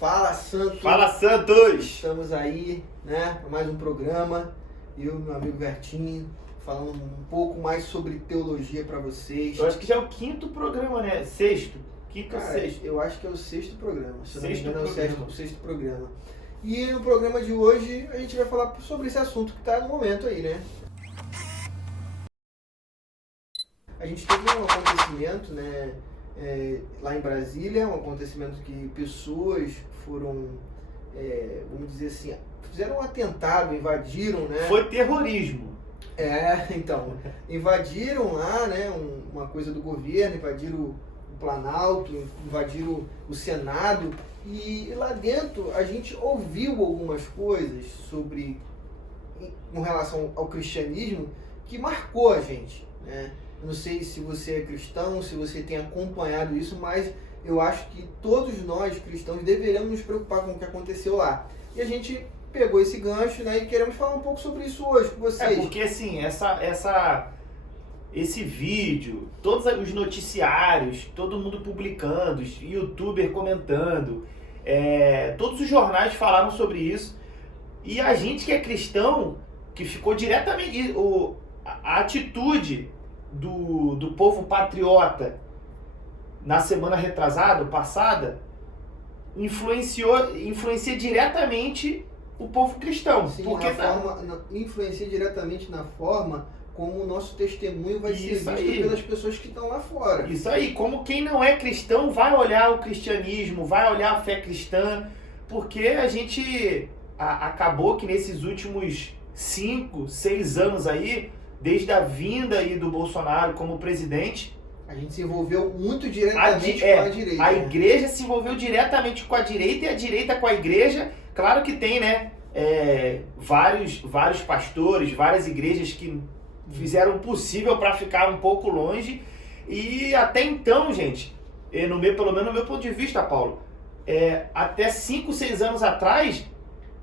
Fala, Santo! Fala, Santos! Estamos aí, né, para mais um programa. Eu e meu amigo Bertinho falando um pouco mais sobre teologia para vocês. Eu acho que já é o quinto programa, né? Sexto? Quinto ou Cara, sexto? eu acho que é o sexto programa. Se eu não me Sexto engano, é programa. o sexto programa. E no programa de hoje a gente vai falar sobre esse assunto que está no momento aí, né? A gente teve um acontecimento, né, lá em Brasília, um acontecimento que pessoas foram, vamos dizer assim, fizeram um atentado, invadiram, né? Foi terrorismo. Então, invadiram lá, né, uma coisa do governo, invadiram o Planalto, invadiram o Senado, e lá dentro a gente ouviu algumas coisas com relação ao cristianismo que marcou a gente, né? Eu não sei se você é cristão, se você tem acompanhado isso, mas eu acho que todos nós cristãos deveríamos nos preocupar com o que aconteceu lá. E a gente pegou esse gancho, né, e queremos falar um pouco sobre isso hoje com vocês. Porque assim, esse vídeo, todos os noticiários, todo mundo publicando, youtuber comentando, todos os jornais falaram sobre isso. E a gente que é cristão, que ficou diretamente... A atitude do povo patriota na semana passada, influencia diretamente o povo cristão. Sim, porque influencia diretamente na forma como o nosso testemunho vai ser visto pelas pessoas que estão lá fora. Isso aí, como quem não é cristão vai olhar o cristianismo, vai olhar a fé cristã, porque a gente acabou que nesses últimos 5, 6 anos aí, desde a vinda aí do Bolsonaro como presidente, a gente se envolveu muito diretamente com a direita. A igreja se envolveu diretamente com a direita e a direita com a igreja. Claro que tem, né, vários pastores, várias igrejas que fizeram o possível para ficar um pouco longe. E até então, gente, pelo menos no meu ponto de vista, Paulo, até 5, 6 anos atrás,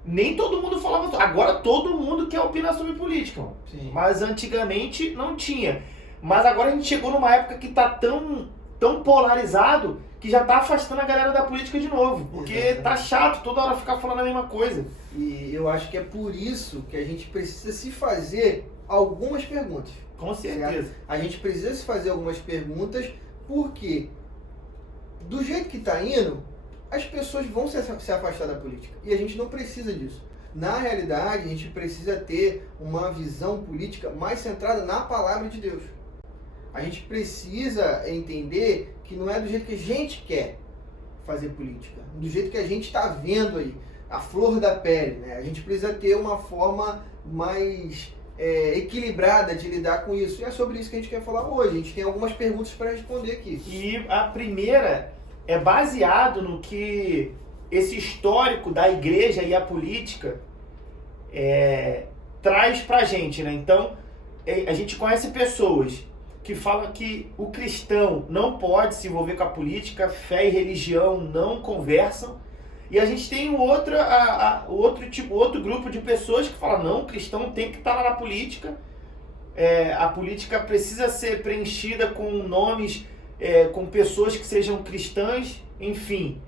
nem todo mundo falava. Agora todo mundo quer opinar sobre política. Sim. Mas antigamente não tinha. Mas agora a gente chegou numa época que tá tão polarizado que já tá afastando a galera da política de novo. Porque Exatamente. Tá chato toda hora ficar falando a mesma coisa. E eu acho que é por isso que a gente precisa se fazer algumas perguntas. Com certeza. Certo? A gente precisa se fazer algumas perguntas porque do jeito que tá indo, as pessoas vão se afastar da política. E a gente não precisa disso. Na realidade, a gente precisa ter uma visão política mais centrada na palavra de Deus. A gente precisa entender que não é do jeito que a gente quer fazer política, do jeito que a gente está vendo aí, a flor da pele, né? A gente precisa ter uma forma mais equilibrada de lidar com isso. E é sobre isso que a gente quer falar hoje. A gente tem algumas perguntas para responder aqui. E a primeira é baseado no que esse histórico da igreja e a política traz pra gente, né? Então, a gente conhece pessoas que falam que o cristão não pode se envolver com a política, fé e religião não conversam. E a gente tem outro grupo de pessoas que falam, não, o cristão tem que estar lá na política, a política precisa ser preenchida com nomes, com pessoas que sejam cristãs, enfim.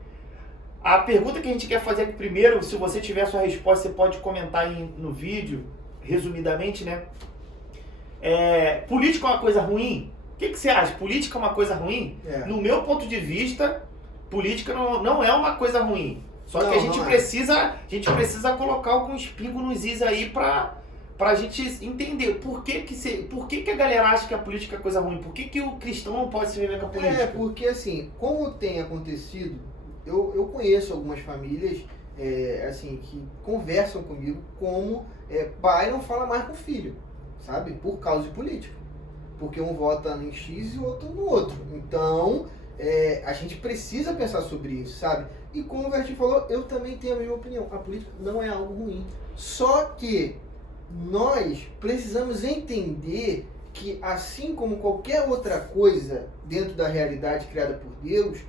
A pergunta que a gente quer fazer aqui primeiro, se você tiver a sua resposta, você pode comentar aí no vídeo, resumidamente, né? Política é uma coisa ruim? O que você acha? Política é uma coisa ruim? No meu ponto de vista, política não é uma coisa ruim. Só que a gente precisa colocar alguns pingos nos is aí pra gente entender por que a galera acha que a política é coisa ruim? Por que o cristão não pode se envolver com a política? Porque assim, como tem acontecido, eu conheço algumas famílias assim, que conversam comigo como pai não fala mais com o filho, sabe? Por causa de política. Porque um vota em X e o outro no outro. Então, a gente precisa pensar sobre isso, sabe? E como o Vertinho falou, eu também tenho a mesma opinião. A política não é algo ruim. Só que nós precisamos entender que, assim como qualquer outra coisa dentro da realidade criada por Deus,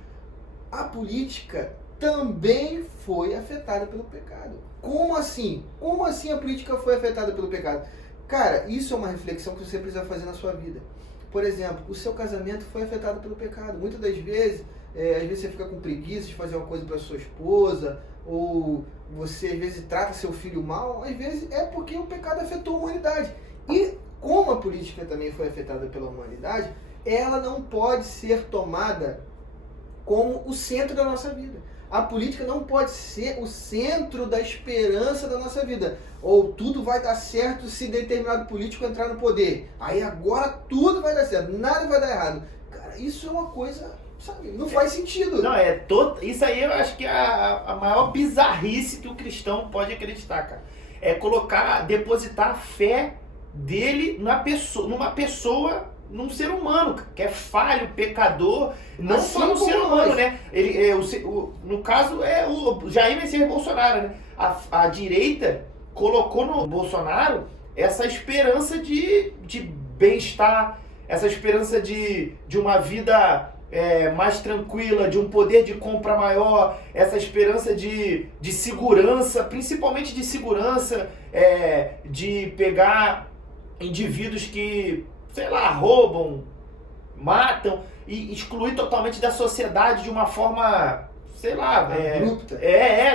a política também foi afetada pelo pecado. Como assim? Como assim a política foi afetada pelo pecado? Cara, isso é uma reflexão que você precisa fazer na sua vida. Por exemplo, o seu casamento foi afetado pelo pecado. Muitas das vezes às vezes você fica com preguiça de fazer uma coisa para sua esposa, ou você às vezes trata seu filho mal, às vezes é porque o pecado afetou a humanidade. E como a política também foi afetada pela humanidade, ela não pode ser tomada como o centro da nossa vida. A política não pode ser o centro da esperança da nossa vida. Ou tudo vai dar certo se determinado político entrar no poder. Aí agora tudo vai dar certo, nada vai dar errado. Cara, isso é uma coisa, sabe, não faz sentido. Não, isso aí eu acho que é a maior bizarrice que o cristão pode acreditar, cara. É depositar a fé dele numa pessoa, num ser humano, que é falho, pecador, não assim só no ser humano, nós, né? No caso é o Jair Messias Bolsonaro, né? A direita colocou no Bolsonaro essa esperança de bem-estar, essa esperança de uma vida mais tranquila, de um poder de compra maior, essa esperança de segurança, principalmente de segurança, de pegar indivíduos que, sei lá, roubam, matam e excluir totalmente da sociedade de uma forma, sei lá, abrupta.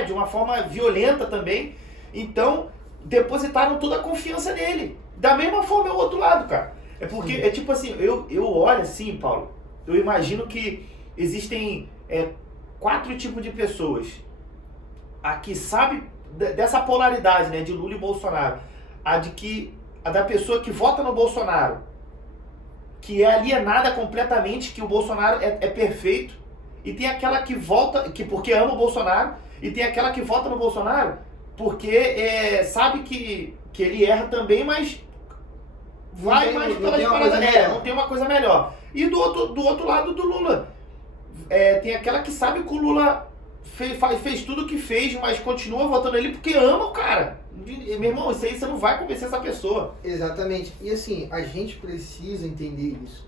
De uma forma violenta também. Então, depositaram toda a confiança nele. Da mesma forma é o outro lado, cara. É porque, Sim. é tipo assim, eu olho assim, Paulo, eu imagino que existem 4 tipos de pessoas. A que sabe dessa polaridade, né, de Lula e Bolsonaro. A da pessoa que vota no Bolsonaro, que é alienada completamente, que o Bolsonaro é perfeito, e tem aquela que vota, porque ama o Bolsonaro, e tem aquela que vota no Bolsonaro porque sabe que ele erra também, mas vai mais pelas paradas, não tem uma coisa melhor. E do outro lado do Lula, tem aquela que sabe que o Lula fez tudo o que fez, mas continua votando ele porque ama o cara. Meu irmão, isso aí você não vai convencer essa pessoa. Exatamente. E assim, a gente precisa entender isso.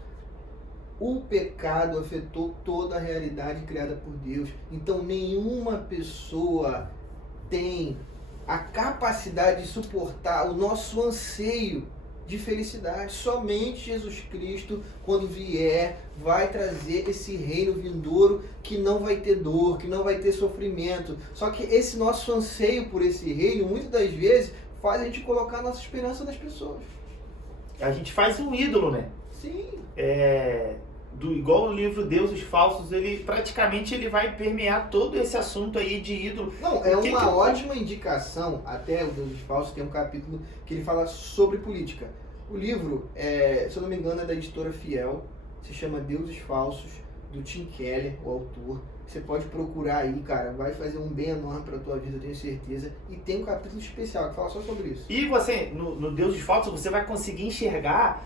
O pecado afetou toda a realidade criada por Deus. Então nenhuma pessoa tem a capacidade de suportar o nosso anseio de felicidade. Somente Jesus Cristo, quando vier, vai trazer esse reino vindouro que não vai ter dor, que não vai ter sofrimento. Só que esse nosso anseio por esse reino, muitas das vezes, faz a gente colocar a nossa esperança nas pessoas. A gente faz um ídolo, né? Sim. Igual o livro Deuses Falsos, ele praticamente vai permear todo esse assunto aí de ídolo. Não, é uma ótima indicação, até o Deuses Falsos tem um capítulo que ele fala sobre política. O livro, se eu não me engano, é da editora Fiel, se chama Deuses Falsos, do Tim Keller, o autor. Você pode procurar aí, cara, vai fazer um bem enorme pra tua vida, eu tenho certeza. E tem um capítulo especial que fala só sobre isso. E você, no Deuses Falsos, você vai conseguir enxergar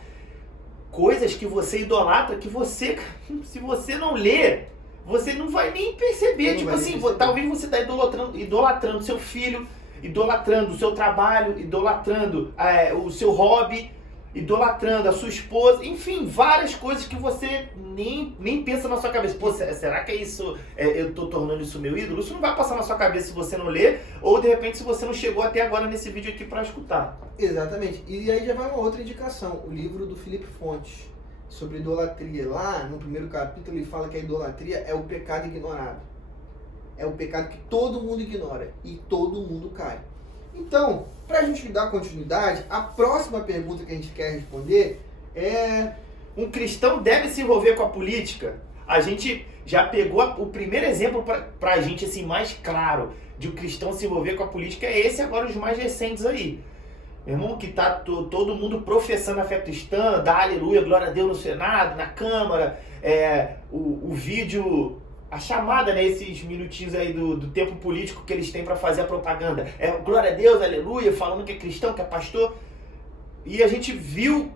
coisas que você idolatra, que você, se você não ler, você não vai nem perceber. Tipo assim, talvez você está idolatrando seu filho, idolatrando o seu trabalho, idolatrando o seu hobby, idolatrando a sua esposa, enfim, várias coisas que você nem pensa na sua cabeça. Pô, será que é isso? Eu estou tornando isso meu ídolo? Isso não vai passar na sua cabeça se você não ler, ou de repente se você não chegou até agora nesse vídeo aqui para escutar. Exatamente. E aí já vai uma outra indicação, o livro do Felipe Fontes, sobre idolatria. Lá, no primeiro capítulo, ele fala que a idolatria é o pecado ignorado. É o pecado que todo mundo ignora e todo mundo cai. Então, para a gente dar continuidade, a próxima pergunta que a gente quer responder é: um cristão deve se envolver com a política? A gente já pegou o primeiro exemplo para a gente assim, mais claro de um cristão se envolver com a política, é esse agora, os mais recentes aí. Meu irmão, que tá todo mundo professando a fé cristã, dá aleluia, glória a Deus no Senado, na Câmara, o vídeo, a chamada, né, esses minutinhos aí do tempo político que eles têm para fazer a propaganda. Glória a Deus, aleluia, falando que é cristão, que é pastor. E a gente viu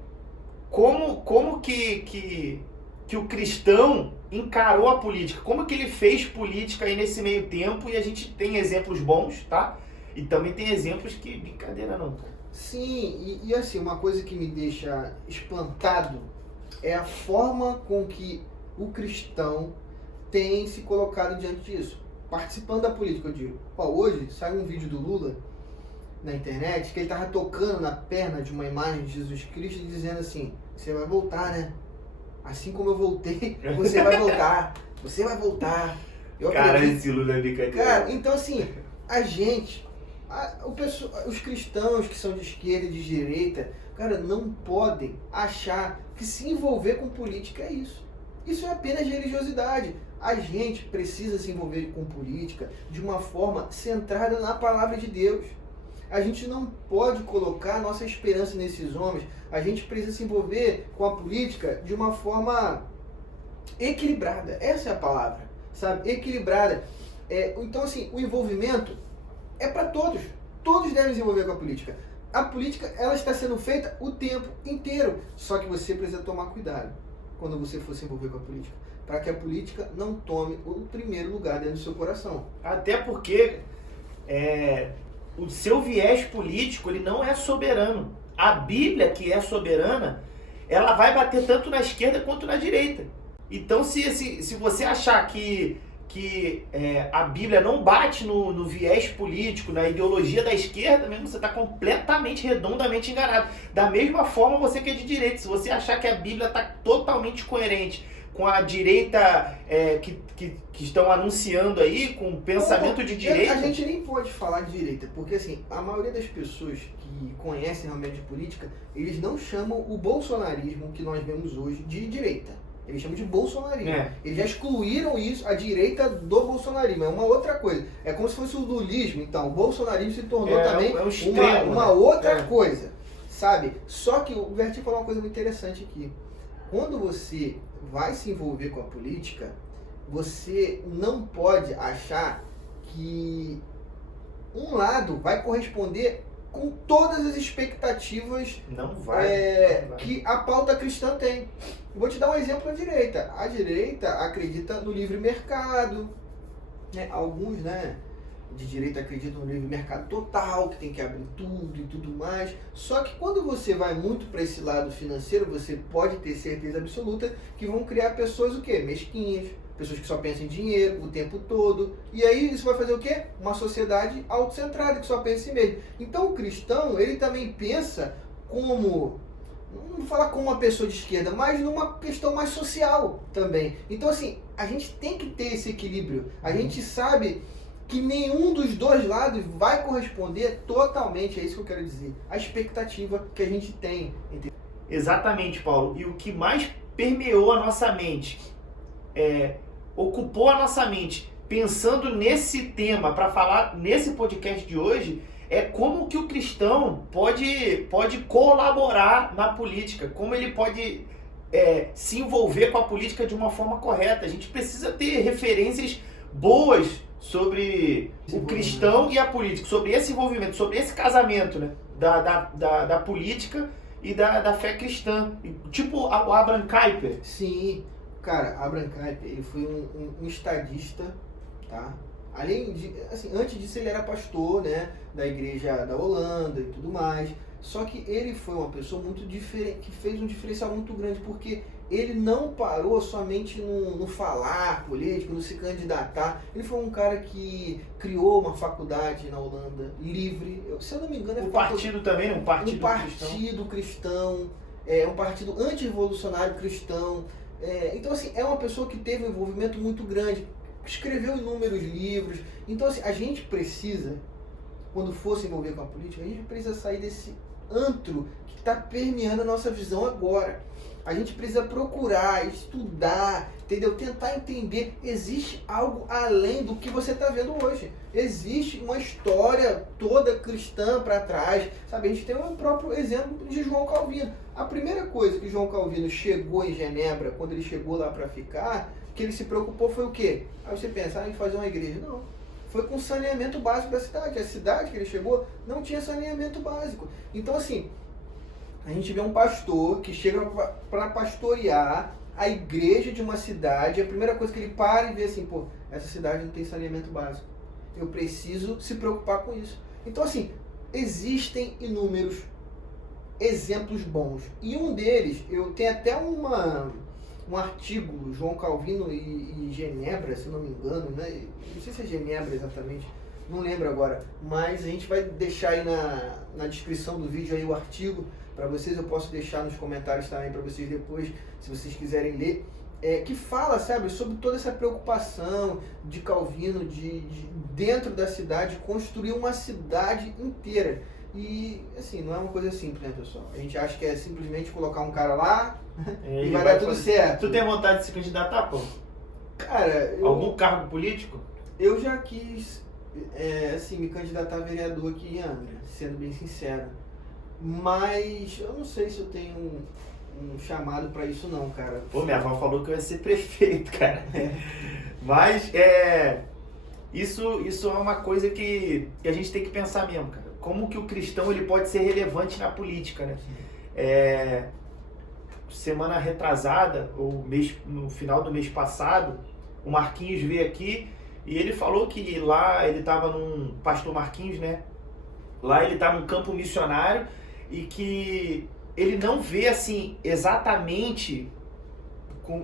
como que o cristão encarou a política, como que ele fez política aí nesse meio tempo, e a gente tem exemplos bons, tá? E também tem exemplos que, brincadeira não, cara. Sim, e assim, uma coisa que me deixa espantado é a forma com que o cristão tem se colocado diante disso, participando da política, eu digo. Hoje saiu um vídeo do Lula na internet que ele estava tocando na perna de uma imagem de Jesus Cristo e dizendo assim: você vai voltar, né? Assim como eu voltei, você vai voltar. Você vai voltar. Eu Cara, acredito. esse Lula é brincadeira. Cara, então assim, a gente, os cristãos que são de esquerda e de direita, cara, não podem achar que se envolver com política é isso. Isso é apenas religiosidade. A gente precisa se envolver com política de uma forma centrada na palavra de Deus. A gente não pode colocar nossa esperança nesses homens. A gente precisa se envolver com a política de uma forma equilibrada. Essa é a palavra, sabe? Equilibrada. Então, assim, o envolvimento é para todos. Todos devem se envolver com a política. A política, ela está sendo feita o tempo inteiro. Só que você precisa tomar cuidado quando você for se envolver com a política, para que a política não tome o primeiro lugar dentro do seu coração. Até porque o seu viés político, ele não é soberano. A Bíblia, que é soberana, ela vai bater tanto na esquerda quanto na direita. Então, se você achar que a Bíblia não bate no viés político, na ideologia da esquerda, mesmo, você está completamente, redondamente enganado. Da mesma forma, você que é de direita, se você achar que a Bíblia está totalmente coerente com a direita que estão anunciando aí, com o pensamento de direita... A gente nem pode falar de direita, porque assim, a maioria das pessoas que conhecem realmente de política, eles não chamam o bolsonarismo que nós vemos hoje de direita. Eles chamam de bolsonarismo. Eles já excluíram isso, a direita do bolsonarismo. É uma outra coisa. É como se fosse o lulismo. Então, o bolsonarismo se tornou também um extremo, uma outra coisa. Sabe? Só que o Vertinho falou uma coisa muito interessante aqui. Quando você vai se envolver com a política, você não pode achar que um lado vai corresponder com todas as expectativas não vai. Que a pauta cristã tem. Eu vou te dar um exemplo da direita. A direita acredita no livre mercado. Alguns, de direita acreditam no livre mercado total, que tem que abrir tudo e tudo mais. Só que quando você vai muito para esse lado financeiro, você pode ter certeza absoluta que vão criar pessoas o quê? Mesquinhas. Pessoas que só pensam em dinheiro o tempo todo. E aí isso vai fazer o quê? Uma sociedade autocentrada, que só pensa em si mesmo. Então o cristão, ele também pensa como, não vou falar como uma pessoa de esquerda, mas numa questão mais social também. Então assim, a gente tem que ter esse equilíbrio. A gente sabe que nenhum dos dois lados vai corresponder totalmente, é isso que eu quero dizer, a expectativa que a gente tem. Exatamente, Paulo. E o que mais permeou a nossa mente, ocupou a nossa mente, pensando nesse tema para falar nesse podcast de hoje, é como que o cristão pode colaborar na política, como ele pode se envolver com a política de uma forma correta. A gente precisa ter referências boas sobre o cristão e a política, sobre esse envolvimento, sobre esse casamento, né, da política e da fé cristã. Tipo o Abraham Kuyper. Sim. Cara, Abraham Kuyper, ele foi um estadista, tá? Além de, assim, antes disso ele era pastor, da igreja da Holanda e tudo mais. Só que ele foi uma pessoa muito diferente, que fez um diferencial muito grande, porque ele não parou somente no falar político, no se candidatar. Ele foi um cara que criou uma faculdade na Holanda, livre. Se eu não me engano, um partido também, um partido cristão, um partido anti-revolucionário cristão. Então, assim, é uma pessoa que teve um envolvimento muito grande, escreveu inúmeros livros. Então, assim, a gente precisa, quando for se envolver com a política, a gente precisa sair desse antro que está permeando a nossa visão agora. A gente precisa procurar, estudar, entendeu? Tentar entender. Existe algo além do que você está vendo hoje. Existe uma história toda cristã para trás, sabe? A gente tem um próprio exemplo de João Calvino. A primeira coisa que João Calvino chegou em Genebra, quando ele chegou lá para ficar, que ele se preocupou foi o quê? Aí você pensa, em fazer uma igreja. Não. Foi com saneamento básico da cidade. A cidade que ele chegou não tinha saneamento básico. Então, assim, a gente vê um pastor que chega para pastorear a igreja de uma cidade, a primeira coisa que ele para e vê assim, essa cidade não tem saneamento básico. Eu preciso se preocupar com isso. Então, assim, existem inúmeros exemplos bons. E um deles, eu tenho até um artigo, João Calvino e Genebra, se não me engano, não sei se é Genebra exatamente, não lembro agora, mas a gente vai deixar aí na descrição do vídeo aí o artigo para vocês, eu posso deixar nos comentários também para vocês depois, se vocês quiserem ler. que fala, sabe, sobre toda essa preocupação de Calvino de dentro da cidade, construir uma cidade inteira. E, assim, não é uma coisa simples, né, pessoal? A gente acha que é simplesmente colocar um cara lá e vai dar tudo certo. Tu tem vontade de se candidatar, pô? Cara, Algum cargo político? eu já quis, assim, me candidatar a vereador aqui em Angra, sendo bem sincero. Mas eu não sei se eu tenho um chamado pra isso não, cara. Pô, minha avó falou que eu ia ser prefeito, cara. Mas, isso é uma coisa que a gente tem que pensar mesmo, cara. Como que o cristão ele pode ser relevante na política, né? Semana retrasada, no final do mês passado, o Marquinhos veio aqui e ele falou que lá ele estava pastor Marquinhos, né? Lá ele está num campo missionário e que ele não vê assim exatamente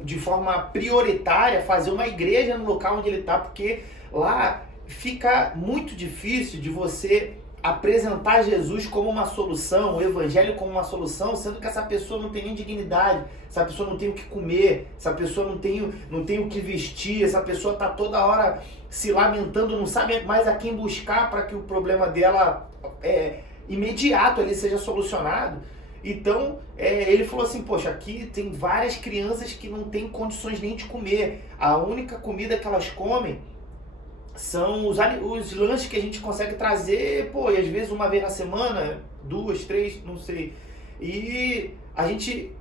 de forma prioritária fazer uma igreja no local onde ele está, porque lá fica muito difícil de você apresentar Jesus como uma solução, o evangelho como uma solução, sendo que essa pessoa não tem nem dignidade, essa pessoa não tem o que comer, essa pessoa não tem o que vestir, essa pessoa está toda hora se lamentando, não sabe mais a quem buscar para que o problema dela imediato ali seja solucionado. Então, ele falou assim, poxa, aqui tem várias crianças que não têm condições nem de comer, a única comida que elas comem são os lanches que a gente consegue trazer, pô, e às vezes uma vez na semana, 2, 3, não sei. E a gente,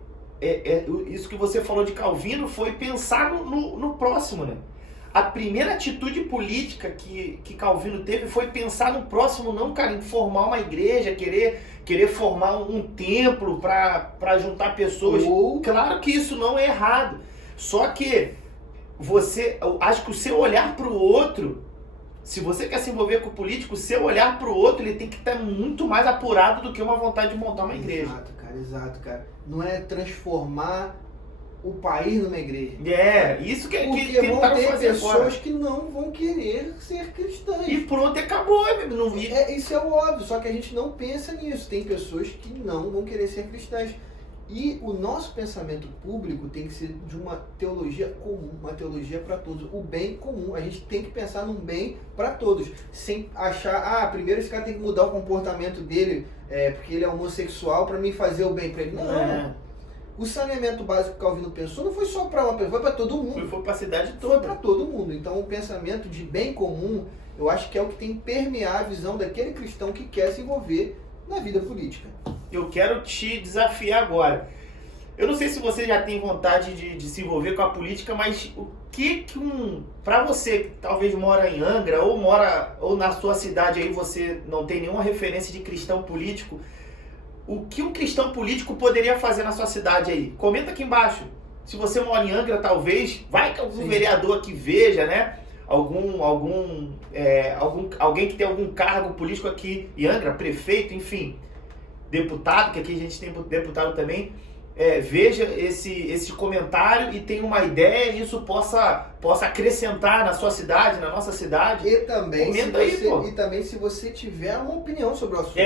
isso que você falou de Calvino foi pensar no próximo, né? A primeira atitude política que Calvino teve foi pensar no próximo, não, cara, em formar uma igreja, querer formar um templo para juntar pessoas. Claro que isso não é errado, só que eu acho que o seu olhar para o outro, se você quer se envolver com o político, o seu olhar para o outro, ele tem que estar muito mais apurado do que uma vontade de montar uma igreja. Exato, cara. Não é transformar o país numa igreja. Isso que porque vão ter pessoas agora, que não vão querer ser cristãs. E pronto, acabou. Isso é óbvio, só que a gente não pensa nisso. Tem pessoas que não vão querer ser cristãs. E o nosso pensamento público tem que ser de uma teologia comum, uma teologia para todos, o bem comum. A gente tem que pensar num bem para todos, sem achar, primeiro esse cara tem que mudar o comportamento dele, porque ele é homossexual, para mim fazer o bem para ele. Não. O saneamento básico que Calvino pensou não foi só para uma pessoa, foi para todo mundo. Foi para a cidade toda. Foi para todo mundo. Então o pensamento de bem comum, eu acho que é o que tem que permear a visão daquele cristão que quer se envolver na vida política. Eu quero te desafiar agora. Eu não sei se você já tem vontade de se envolver com a política, mas o que para você que talvez mora em Angra ou na sua cidade aí você não tem nenhuma referência de cristão político, o que um cristão político poderia fazer na sua cidade aí? Comenta aqui embaixo. Se você mora em Angra, talvez, vai que algum vereador aqui veja, né? Alguém que tem algum cargo político aqui em Angra, prefeito, enfim, deputado, que aqui a gente tem deputado também, veja esse comentário e tenha uma ideia e isso possa acrescentar na sua cidade, na nossa cidade. E também, comenta aí, pô. E também se você tiver uma opinião sobre o assunto.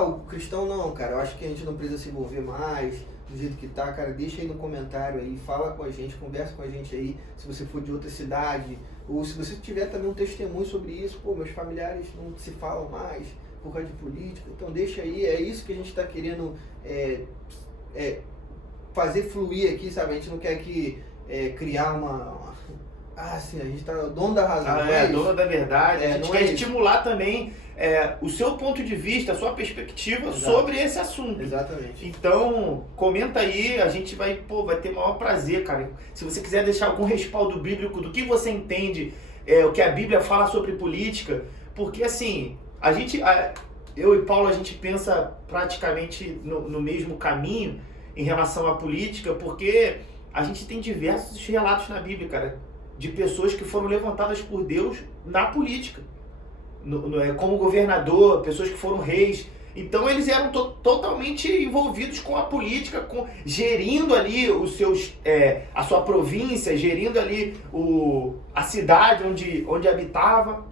O cristão não, cara, eu acho que a gente não precisa se envolver mais do jeito que tá, cara, deixa aí no comentário aí, fala com a gente, conversa com a gente aí, se você for de outra cidade, ou se você tiver também um testemunho sobre isso, pô, meus familiares não se falam mais por causa de política, então deixa aí, é isso que a gente está querendo fazer fluir aqui, sabe, a gente não quer que criar assim, a gente tá dono da razão. Dono da verdade, a gente quer estimular também o seu ponto de vista, a sua perspectiva sobre esse assunto. Exatamente. Então, comenta aí, a gente vai ter o maior prazer, cara. Se você quiser deixar algum respaldo bíblico do que você entende, o que a Bíblia fala sobre política, porque assim, eu e Paulo, a gente pensa praticamente no mesmo caminho em relação à política, porque a gente tem diversos relatos na Bíblia, cara, de pessoas que foram levantadas por Deus na política. Como governador, pessoas que foram reis. Então eles eram totalmente envolvidos com a política, gerindo ali a sua província, gerindo ali a cidade onde habitava.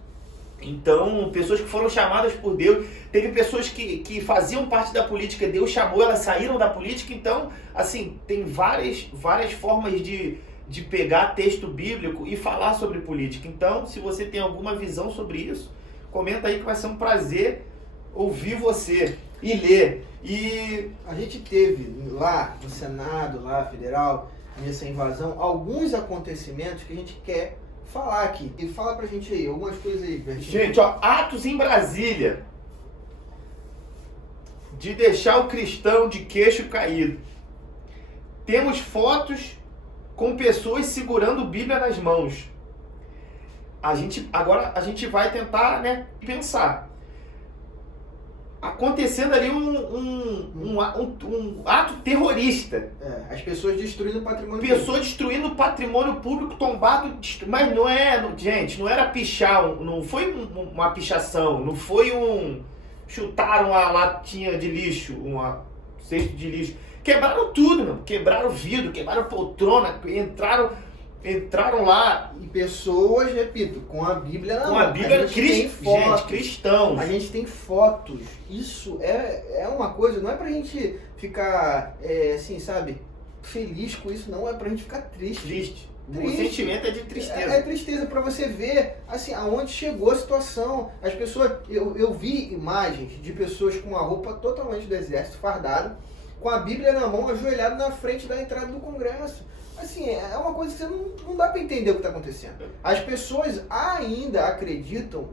Então, pessoas que foram chamadas por Deus. Teve pessoas que faziam parte da política, Deus chamou, elas saíram da política. Então, assim, tem várias formas de de pegar texto bíblico e falar sobre política. Então, se você tem alguma visão sobre isso, comenta aí que vai ser um prazer ouvir você e ler. E a gente teve lá no Senado, lá federal, nessa invasão, alguns acontecimentos que a gente quer falar aqui. E fala pra gente aí, algumas coisas aí, Bertinho. gente, ó, atos em Brasília de deixar o cristão de queixo caído. Temos fotos com pessoas segurando Bíblia nas mãos. Agora a gente vai tentar, né, pensar. Acontecendo ali um ato terrorista. As pessoas destruindo o patrimônio Pessoas destruindo o patrimônio público tombado. Mas não é, gente, não era pichar, não foi uma pichação, não foi chutaram a latinha de lixo, uma cesto de lixo. Quebraram tudo, meu. Quebraram vidro, quebraram poltrona, entraram lá. E pessoas, repito, com a Bíblia na mão. Com a Bíblia, gente, cristãos. A gente tem fotos. Isso é uma coisa, não é pra gente ficar, assim, sabe, feliz com isso, não. É pra gente ficar triste. O sentimento é de tristeza. É tristeza pra você ver, assim, aonde chegou a situação. As pessoas, eu vi imagens de pessoas com uma roupa totalmente do exército, fardado, com a Bíblia na mão, ajoelhado na frente da entrada do Congresso. Assim, é uma coisa que você não dá para entender o que está acontecendo. As pessoas ainda acreditam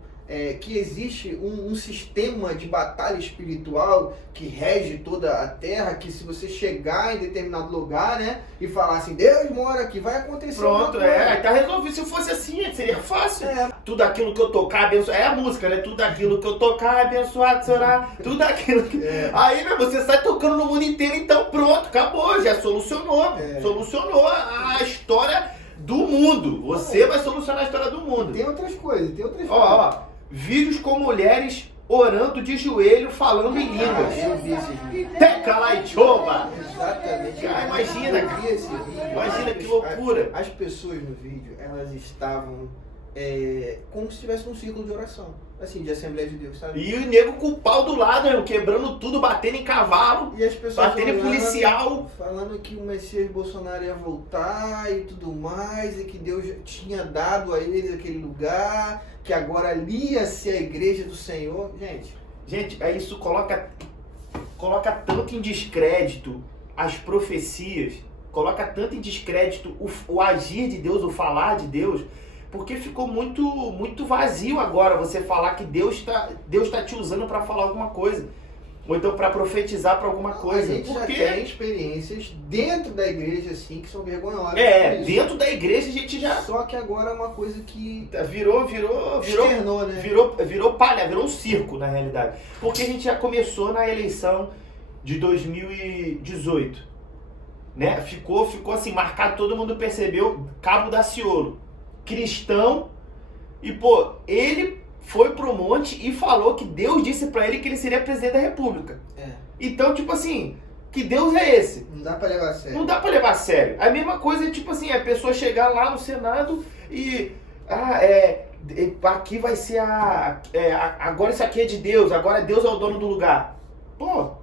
que existe um sistema de batalha espiritual que rege toda a terra, que se você chegar em determinado lugar, né, e falar assim, Deus mora aqui, vai acontecer. Pronto, tá resolvido. Se fosse assim, seria fácil. É. Tudo aquilo que eu tocar, abençoar. É a música, né? Tudo aquilo que eu tocar, abençoado será. Tudo aquilo que... Aí, né, você sai tocando no mundo inteiro, então pronto, acabou, já solucionou. Solucionou a história do mundo. Você vai solucionar a história do mundo. Tem outras coisas. Ó, vídeos com mulheres orando de joelho, falando em línguas. Eu vi esse vídeo. Tecalaichova! Exatamente. Cara, imagina, Eu vi esse vídeo. Imagina que loucura. As pessoas no vídeo, elas estavam como se estivesse num círculo de oração. Assim, de Assembleia de Deus, sabe? E o nego com o pau do lado, irmão, quebrando tudo, batendo em cavalo, E as pessoas batendo em policial. falando que o Messias Bolsonaro ia voltar e tudo mais, e que Deus tinha dado a eles aquele lugar, que agora ali ia ser a igreja do Senhor. Gente, Isso coloca tanto em descrédito as profecias, coloca tanto em descrédito o agir de Deus, o falar de Deus, porque ficou muito vazio agora você falar que Deus tá te usando para falar alguma coisa. Ou então para profetizar para alguma coisa. A gente já tem experiências dentro da igreja, assim, que são vergonhosas. Dentro da igreja a gente já... Só que agora é uma coisa que... Externou, né? Virou palha, virou um circo, na realidade. Porque a gente já começou na eleição de 2018. Né? Ficou assim, marcado, todo mundo percebeu, Cabo Daciolo. Cristão, e ele foi pro monte e falou que Deus disse pra ele que ele seria presidente da República. Então, tipo assim, que Deus é esse? Não dá pra levar a sério. Não dá pra levar a sério. A mesma coisa, tipo assim, a pessoa chegar lá no Senado e... aqui vai ser agora isso aqui é de Deus, agora Deus é o dono do lugar.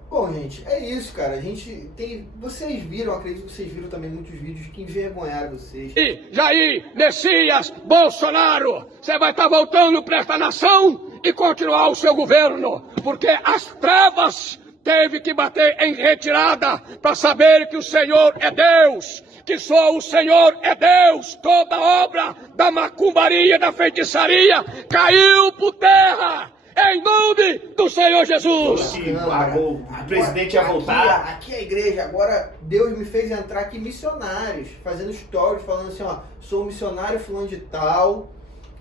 Bom, gente, é isso, cara. A gente tem... Vocês viram, acredito que vocês viram também muitos vídeos que envergonharam vocês. E Jair Messias Bolsonaro, você vai estar voltando para esta nação e continuar o seu governo, porque as trevas teve que bater em retirada para saber que o Senhor é Deus, que só o Senhor é Deus. Toda obra da macumbaria, da feitiçaria caiu por terra. Em nome do Senhor Jesus. O presidente ia voltar. Aqui é a igreja. Agora Deus me fez entrar aqui missionários, fazendo stories, falando assim, ó, sou um missionário fulano de tal,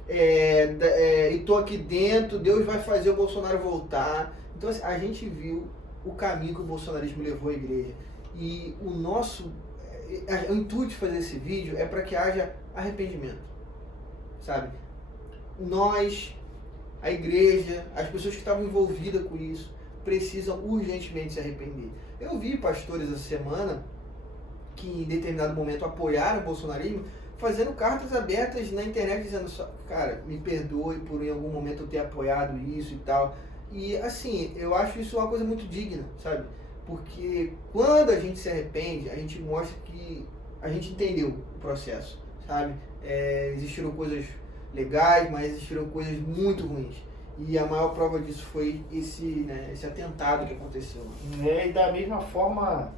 e tô aqui dentro, Deus vai fazer o Bolsonaro voltar. Então assim, a gente viu o caminho que o bolsonarismo levou à igreja. E o intuito de fazer esse vídeo é para que haja arrependimento. Sabe? A igreja, as pessoas que estavam envolvidas com isso, precisam urgentemente se arrepender. Eu vi pastores essa semana que em determinado momento apoiaram o bolsonarismo, fazendo cartas abertas na internet dizendo, cara, me perdoe por em algum momento eu ter apoiado isso e tal. E assim, eu acho isso uma coisa muito digna, sabe? Porque quando a gente se arrepende, a gente mostra que a gente entendeu o processo, sabe? Existiram coisas legais, mas existiram coisas muito ruins. E a maior prova disso foi esse atentado que aconteceu. E da mesma forma,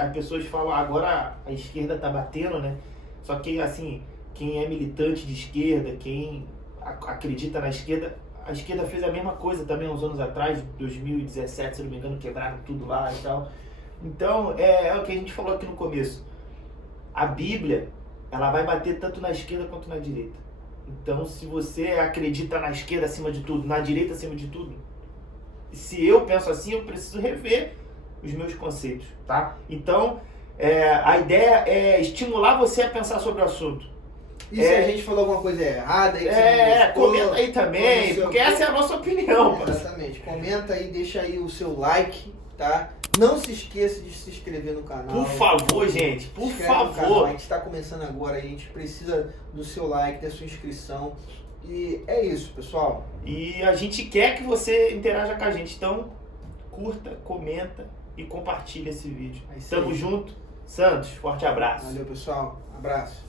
as pessoas falam, agora a esquerda tá batendo, né? Só que, assim, quem é militante de esquerda, quem acredita na esquerda, a esquerda fez a mesma coisa também uns anos atrás, 2017, se não me engano, quebraram tudo lá e tal. Então, é o que a gente falou aqui no começo. A Bíblia, ela vai bater tanto na esquerda quanto na direita. Então, se você acredita na esquerda acima de tudo, na direita acima de tudo, se eu penso assim, eu preciso rever os meus conceitos, tá? Então, a ideia é estimular você a pensar sobre o assunto. E se a gente falou alguma coisa errada aí, comenta aí também, porque essa é a nossa opinião. Exatamente, comenta aí, deixa aí o seu like, tá? Não se esqueça de se inscrever no canal. Por favor, gente, por favor. A gente está começando agora, a gente precisa do seu like, da sua inscrição. E é isso, pessoal. E a gente quer que você interaja com a gente. Então, curta, comenta e compartilha esse vídeo. Tamo junto. Santos, forte abraço. Valeu, pessoal. Abraço.